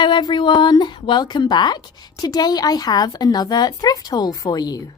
Hello everyone, welcome back. Today I have another thrift haul for you.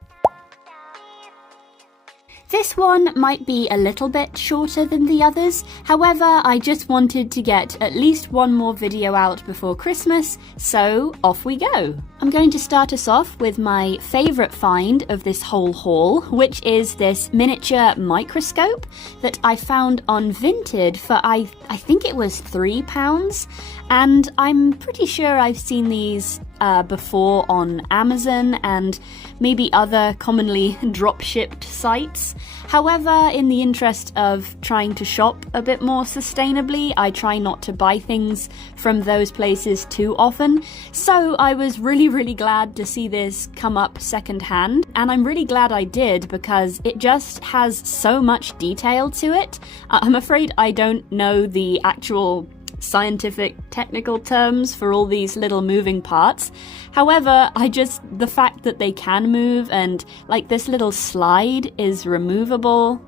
This one might be a little bit shorter than the others, however I just wanted to get at least one more video out before Christmas, so off we go. I'm going to start us off with my favourite find of this whole haul, which is this miniature microscope that I found on Vinted for I think it was £3, and I'm pretty sure I've seen these before on Amazon and maybe other commonly drop-shipped sites. However, in the interest of trying to shop a bit more sustainably, I try not to buy things from those places too often, so I was really glad to see this come up secondhand, and I'm really glad I did because it just has so much detail to it. I'm afraid I don't know the actual scientific technical terms for all these little moving parts. However, the fact that they can move, and like this little slide is removable,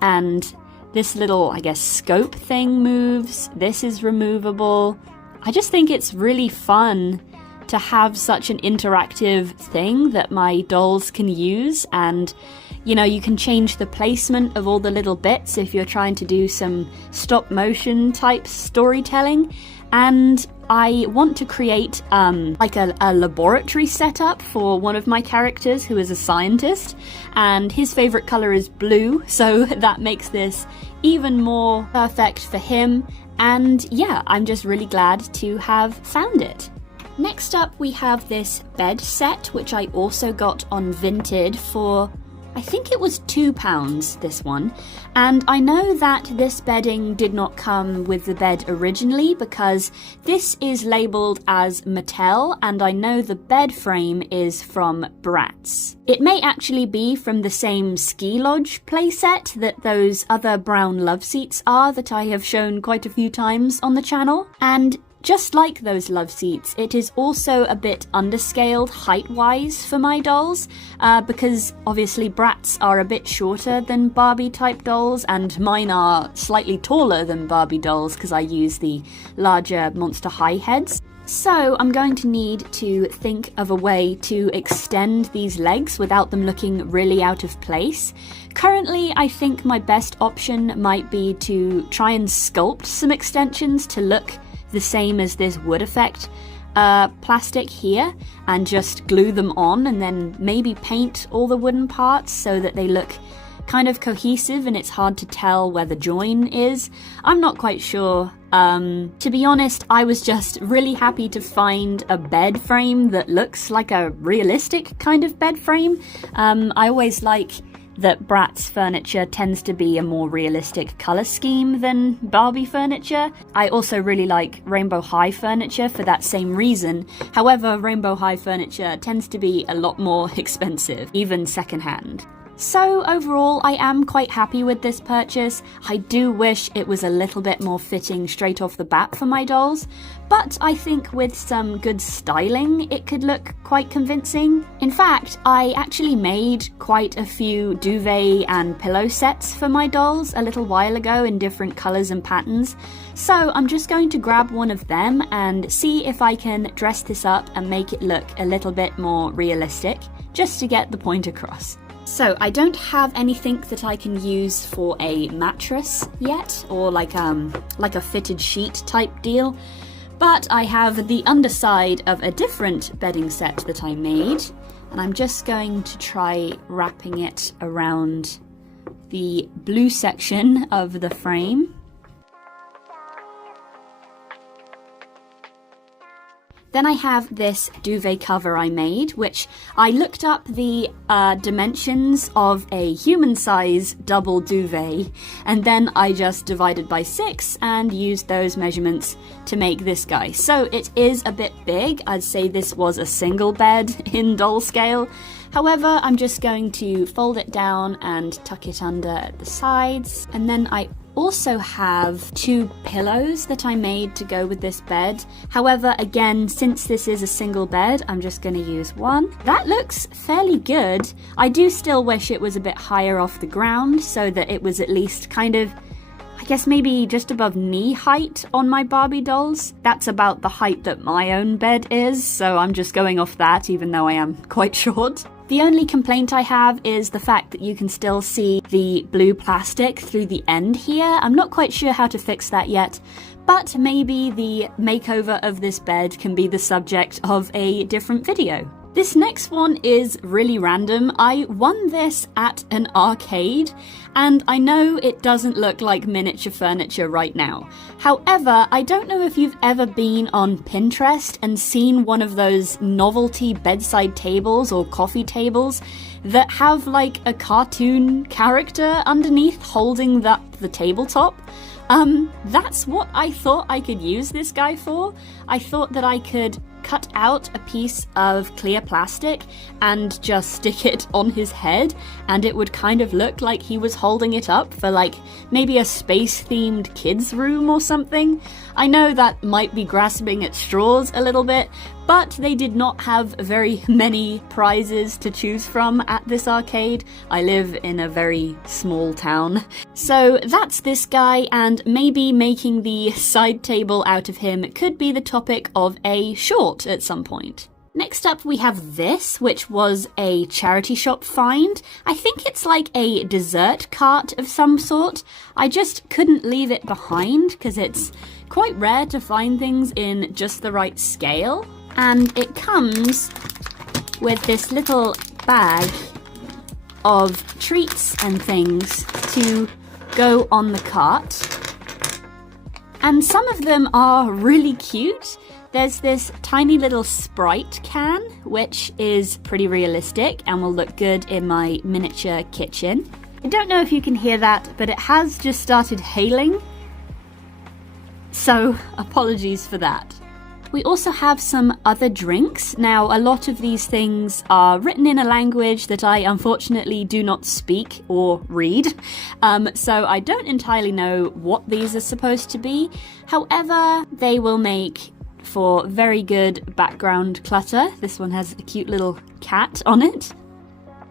and this little, I guess, scope thing moves, this is removable. I just think it's really fun to have such an interactive thing that my dolls can use, and you know, you can change the placement of all the little bits if you're trying to do some stop motion type storytelling. And I want to create like a laboratory setup for one of my characters who is a scientist, and his favorite color is blue, so that makes this even more perfect for him. And yeah, I'm just really glad to have found it. Next up we have this bed set, which I also got on Vinted for, I think it was £2, this one. And I know that this bedding did not come with the bed originally because this is labelled as Mattel, and I know the bed frame is from Bratz. It may actually be from the same ski lodge playset that those other brown love seats are that I have shown quite a few times on the channel. And just like those love seats, it is also a bit underscaled height-wise for my dolls, because obviously Bratz are a bit shorter than Barbie type dolls, and mine are slightly taller than Barbie dolls because I use the larger Monster High heads. So I'm going to need to think of a way to extend these legs without them looking really out of place. Currently, I think my best option might be to try and sculpt some extensions to look the same as this wood effect plastic here, and just glue them on and then maybe paint all the wooden parts so that they look kind of cohesive and it's hard to tell where the join is. I'm not quite sure. To be honest, I was just really happy to find a bed frame that looks like a realistic kind of bed frame. I always like that Bratz furniture tends to be a more realistic colour scheme than Barbie furniture. I also really like Rainbow High furniture for that same reason. However, Rainbow High furniture tends to be a lot more expensive, even secondhand. So overall, I am quite happy with this purchase. I do wish it was a little bit more fitting straight off the bat for my dolls, but I think with some good styling, it could look quite convincing. In fact, I actually made quite a few duvet and pillow sets for my dolls a little while ago in different colours and patterns, so I'm just going to grab one of them and see if I can dress this up and make it look a little bit more realistic, just to get the point across. So I don't have anything that I can use for a mattress yet, or like a fitted sheet type deal, but I have the underside of a different bedding set that I made, and I'm just going to try wrapping it around the blue section of the frame. Then I have this duvet cover I made, which I looked up the dimensions of a human-size double duvet, and then I just divided by 6 and used those measurements to make this guy. So it is a bit big. I'd say this was a single bed in doll scale. However, I'm just going to fold it down and tuck it under at the sides, and then I also have 2 pillows that I made to go with this bed. However, again, since this is a single bed, I'm just going to use one. That looks fairly good. I do still wish it was a bit higher off the ground so that it was at least kind of I guess maybe just above knee height on my Barbie dolls. That's about the height that my own bed is, so I'm just going off that even though I am quite short. The only complaint I have is the fact that you can still see the blue plastic through the end here. I'm not quite sure how to fix that yet, but maybe the makeover of this bed can be the subject of a different video. This next one is really random. I won this at an arcade, and I know it doesn't look like miniature furniture right now. However, I don't know if you've ever been on Pinterest and seen one of those novelty bedside tables or coffee tables that have like a cartoon character underneath holding the tabletop. That's what I thought I could use this guy for. I thought that I could cut out a piece of clear plastic and just stick it on his head, and it would kind of look like he was holding it up for like maybe a space-themed kids' room or something. I know that might be grasping at straws a little bit, but they did not have very many prizes to choose from at this arcade. I live in a very small town. So that's this guy, and maybe making the side table out of him could be the topic of a short at some point. Next up we have this, which was a charity shop find. I think it's like a dessert cart of some sort. I just couldn't leave it behind because it's quite rare to find things in just the right scale. And it comes with this little bag of treats and things to go on the cart. And some of them are really cute. There's this tiny little Sprite can, which is pretty realistic and will look good in my miniature kitchen. I don't know if you can hear that, but it has just started hailing. So apologies for that. We also have some other drinks. Now, a lot of these things are written in a language that I unfortunately do not speak or read, so I don't entirely know what these are supposed to be. However, they will make for very good background clutter. This one has a cute little cat on it.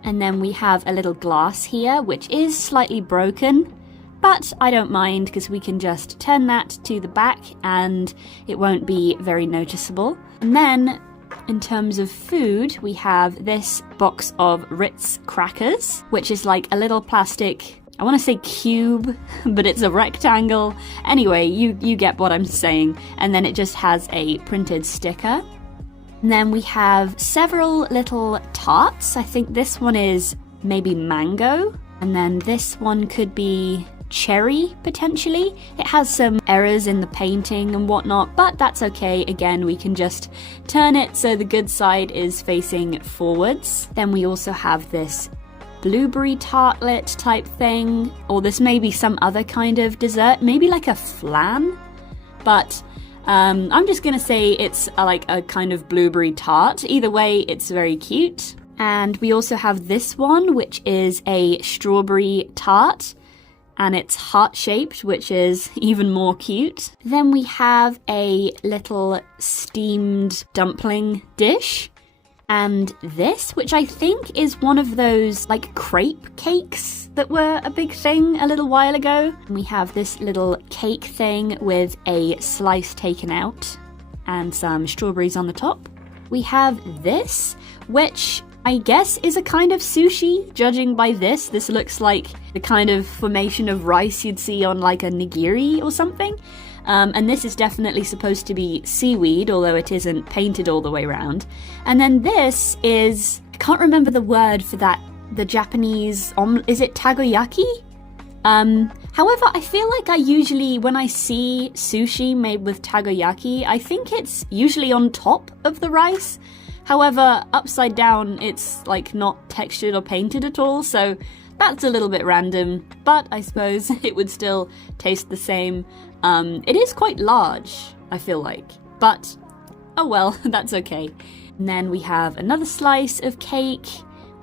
And then we have a little glass here, which is slightly broken. But I don't mind because we can just turn that to the back and it won't be very noticeable. And then in terms of food, we have this box of Ritz crackers, which is like a little plastic, I want to say cube, but it's a rectangle. Anyway, you get what I'm saying. And then it just has a printed sticker. And then we have several little tarts. I think this one is maybe mango. And then this one could be cherry, potentially. It has some errors in the painting and whatnot, but that's okay. Again, we can just turn it so the good side is facing forwards. Then we also have this blueberry tartlet type thing, or this may be some other kind of dessert, maybe like a flan, but I'm just gonna say it's like a kind of blueberry tart. Either way, it's very cute. And we also have this one, which is a strawberry tart, and it's heart-shaped, which is even more cute. Then we have a little steamed dumpling dish, and this, which I think is one of those like crepe cakes that were a big thing a little while ago. And we have this little cake thing with a slice taken out and some strawberries on the top. We have this, which I guess is a kind of sushi, judging by this. This looks like the kind of formation of rice you'd see on like a nigiri or something. And this is definitely supposed to be seaweed, although it isn't painted all the way around. And then this is, I can't remember the word for that, the Japanese, is it takoyaki? However, I feel like I usually, when I see sushi made with takoyaki, I think it's usually on top of the rice. However, upside down, it's like not textured or painted at all, so that's a little bit random, but I suppose it would still taste the same. It is quite large, I feel like, but oh well, that's okay. And then we have another slice of cake,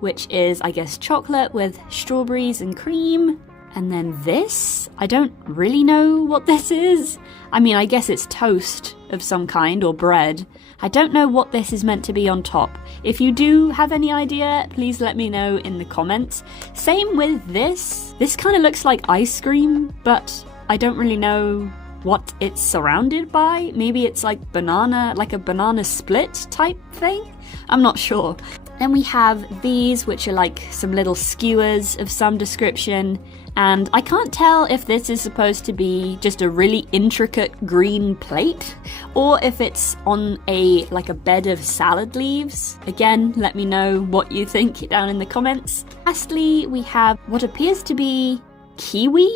which is, I guess, chocolate with strawberries and cream. And then this, I don't really know what this is. I mean, I guess it's toast of some kind or bread. I don't know what this is meant to be on top. If you do have any idea, please let me know in the comments. Same with this. This kind of looks like ice cream, but I don't really know what it's surrounded by. Maybe it's like a banana split type thing? I'm not sure. Then we have these, which are like some little skewers of some description, and I can't tell if this is supposed to be just a really intricate green plate or if it's on a bed of salad leaves. Again, let me know what you think down in the comments. Lastly, we have what appears to be kiwi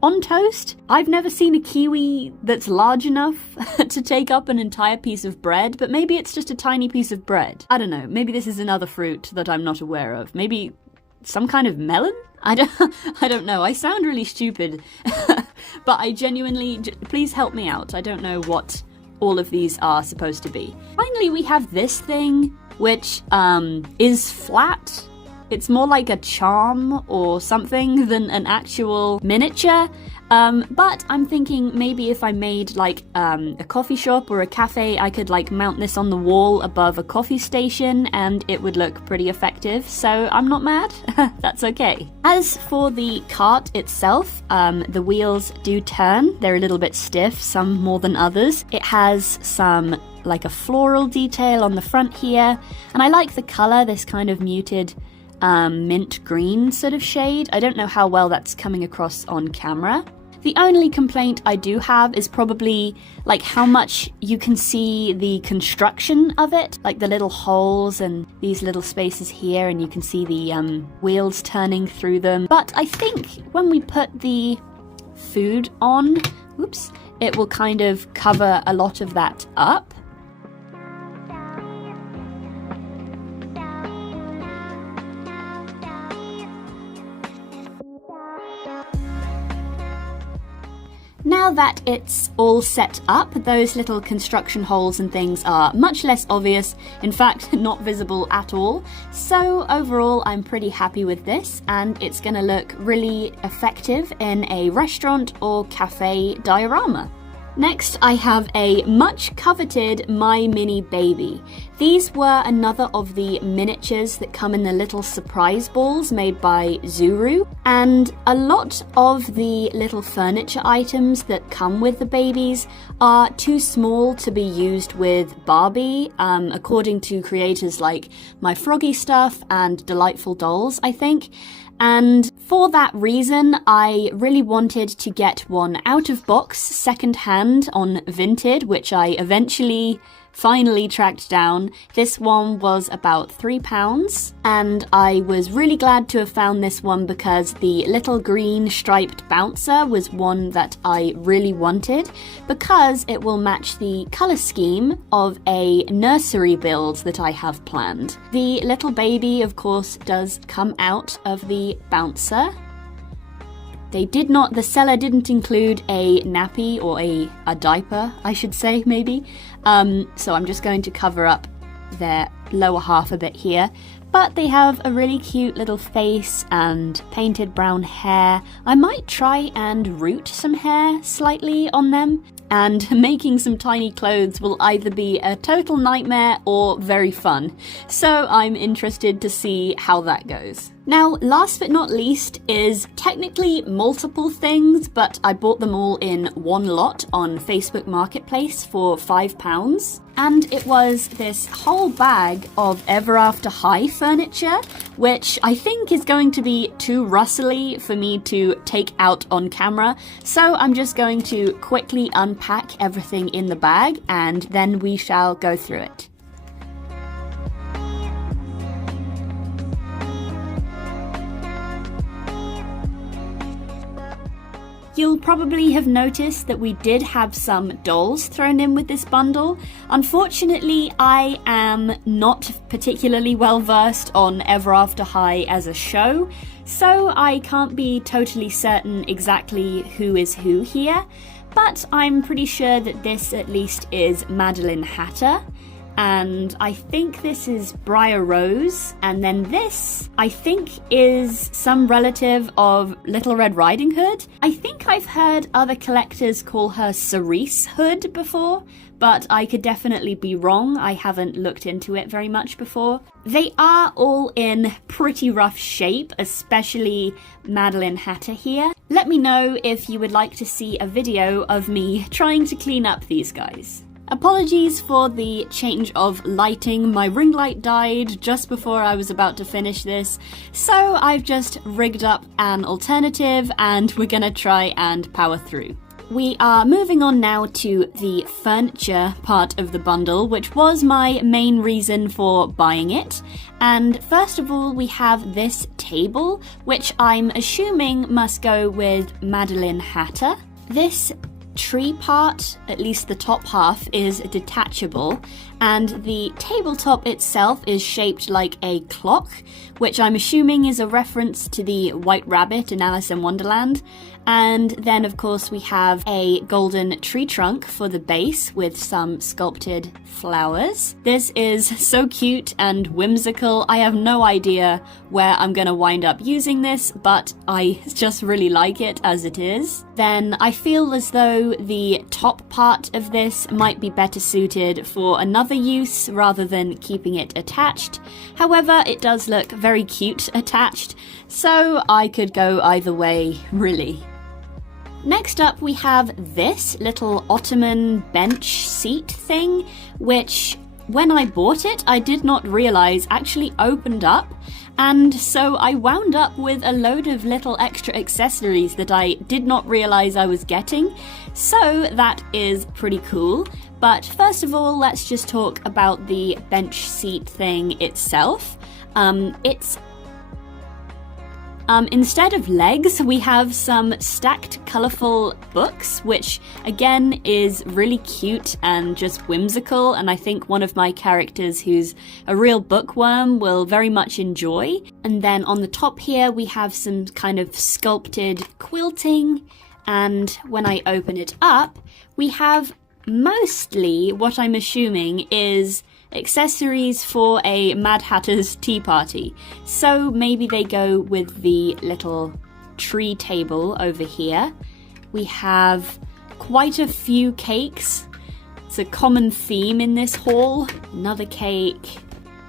on toast. I've never seen a kiwi that's large enough to take up an entire piece of bread, but maybe it's just a tiny piece of bread. I don't know, maybe this is another fruit that I'm not aware of. Maybe some kind of melon? I don't know. I sound really stupid, but I genuinely, please help me out. I don't know what all of these are supposed to be. Finally, we have this thing, which is flat. It's more like a charm or something than an actual miniature. But I'm thinking maybe if I made like a coffee shop or a cafe, I could like mount this on the wall above a coffee station and it would look pretty effective. So I'm not mad. That's okay. As for the cart itself, the wheels do turn. They're a little bit stiff, some more than others. It has some like a floral detail on the front here. And I like the color, this kind of muted mint green sort of shade. I don't know how well that's coming across on camera. The only complaint I do have is probably like how much you can see the construction of it, like the little holes and these little spaces here, and you can see the wheels turning through them. But I think when we put the food on, it will kind of cover a lot of that up. Now that it's all set up, those little construction holes and things are much less obvious, in fact not visible at all. So overall I'm pretty happy with this, and it's gonna look really effective in a restaurant or cafe diorama. Next, I have a much coveted My Mini Baby. These were another of the miniatures that come in the little surprise balls made by Zuru, and a lot of the little furniture items that come with the babies are too small to be used with Barbie, according to creators like My Froggy Stuff and Delightful Dolls, I think. And for that reason, I really wanted to get one out of box, second-hand on Vinted, which I eventually finally tracked down. This one was about £3, and I was really glad to have found this one because the little green striped bouncer was one that I really wanted because it will match the colour scheme of a nursery build that I have planned. The little baby, of course, does come out of the bouncer. The seller didn't include a nappy or a diaper, I should say, maybe. So I'm just going to cover up their lower half a bit here. But they have a really cute little face and painted brown hair. I might try and root some hair slightly on them. And making some tiny clothes will either be a total nightmare or very fun. So I'm interested to see how that goes. Now, last but not least is technically multiple things, but I bought them all in one lot on Facebook Marketplace for £5. And it was this whole bag of Ever After High furniture, which I think is going to be too rustly for me to take out on camera. So I'm just going to quickly unpack everything in the bag and then we shall go through it. You'll probably have noticed that we did have some dolls thrown in with this bundle. Unfortunately, I am not particularly well versed on Ever After High as a show, so I can't be totally certain exactly who is who here, but I'm pretty sure that this at least is Madeline Hatter. And I think this is Briar Rose, and then this, I think, is some relative of Little Red Riding Hood. I think I've heard other collectors call her Cerise Hood before, but I could definitely be wrong. I haven't looked into it very much before. They are all in pretty rough shape, especially Madeline Hatter here. Let me know if you would like to see a video of me trying to clean up these guys. Apologies for the change of lighting. My ring light died just before I was about to finish this, so I've just rigged up an alternative and we're gonna try and power through. We are moving on now to the furniture part of the bundle, which was my main reason for buying it. And first of all, we have this table, which I'm assuming must go with Madeline Hatter. This tree part, at least the top half, is detachable, and the tabletop itself is shaped like a clock, which I'm assuming is a reference to the White Rabbit in Alice in Wonderland. And then of course we have a golden tree trunk for the base with some sculpted flowers. This is so cute and whimsical. I have no idea where I'm gonna wind up using this, but I just really like it as it is. Then I feel as though the top part of this might be better suited for another use rather than keeping it attached. However, it does look very cute attached, so I could go either way, really. Next up we have this little ottoman bench seat thing, which when I bought it I did not realise actually opened up, and so I wound up with a load of little extra accessories that I did not realise I was getting, so that is pretty cool. But first of all, let's just talk about the bench seat thing itself. Instead of legs, we have some stacked colourful books, which again is really cute and just whimsical, and I think one of my characters who's a real bookworm will very much enjoy. And then on the top here we have some kind of sculpted quilting, and when I open it up we have mostly what I'm assuming is accessories for a Mad Hatter's tea party. So maybe they go with the little tree table over here. We have quite a few cakes. It's a common theme in this haul. Another cake,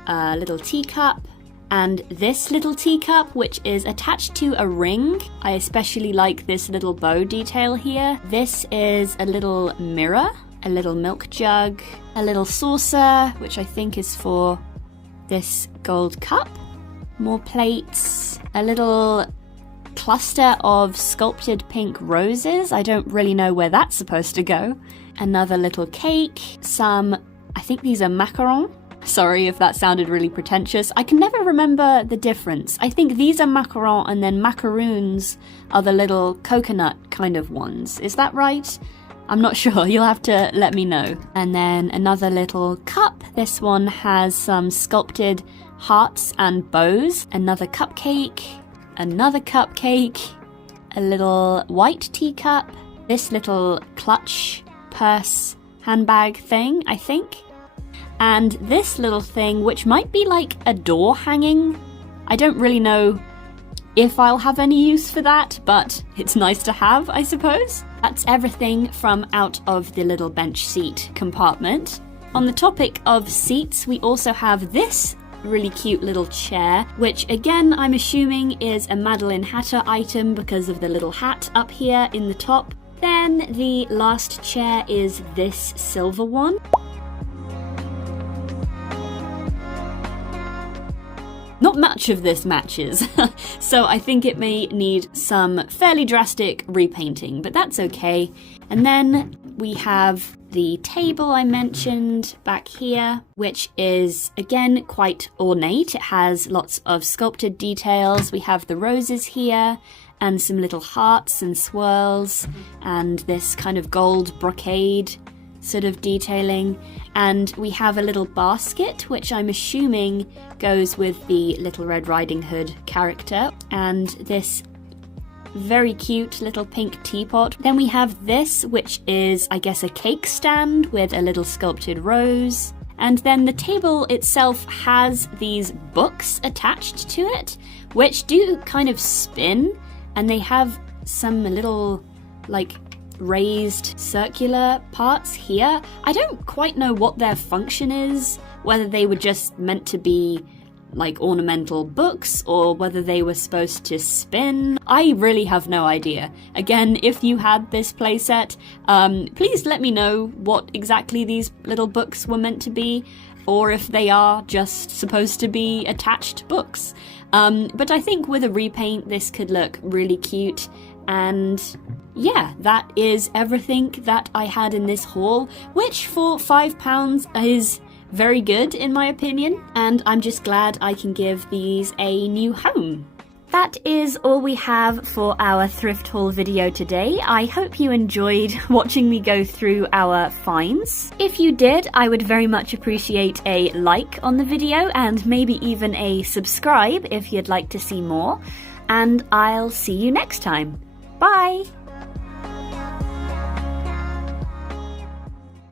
a little teacup, and this little teacup, which is attached to a ring. I especially like this little bow detail here. This is a little mirror, a little milk jug, a little saucer, which I think is for this gold cup, more plates, a little cluster of sculpted pink roses. I don't really know where that's supposed to go. Another little cake, some, I think these are macarons. Sorry if that sounded really pretentious. I can never remember the difference. I think these are macarons and then macaroons are the little coconut kind of ones. Is that right? I'm not sure, you'll have to let me know. And then another little cup. This one has some sculpted hearts and bows. Another cupcake, a little white teacup, this little clutch, purse, handbag thing, I think. And this little thing, which might be like a door hanging. I don't really know if I'll have any use for that, but it's nice to have, I suppose. That's everything from out of the little bench seat compartment. On the topic of seats, we also have this really cute little chair, which again I'm assuming is a Madeline Hatter item because of the little hat up here in the top. Then the last chair is this silver one. Not much of this matches, so I think it may need some fairly drastic repainting, but that's okay. And then we have the table I mentioned back here, which is again quite ornate. It has lots of sculpted details. We have the roses here and some little hearts and swirls and this kind of gold brocade sort of detailing. And we have a little basket, which I'm assuming goes with the Little Red Riding Hood character, and this very cute little pink teapot. Then we have this, which is, I guess, a cake stand with a little sculpted rose. And then the table itself has these books attached to it, which do kind of spin, and they have some little, like, raised circular parts here. I don't quite know what their function is, whether they were just meant to be like ornamental books or whether they were supposed to spin. I really have no idea. Again, if you had this playset, please let me know what exactly these little books were meant to be, or if they are just supposed to be attached books. But I think with a repaint this could look really cute, and yeah, that is everything that I had in this haul, which for £5 is very good in my opinion, and I'm just glad I can give these a new home. That is all we have for our thrift haul video today. I hope you enjoyed watching me go through our finds. If you did, I would very much appreciate a like on the video and maybe even a subscribe if you'd like to see more. And I'll see you next time. Bye!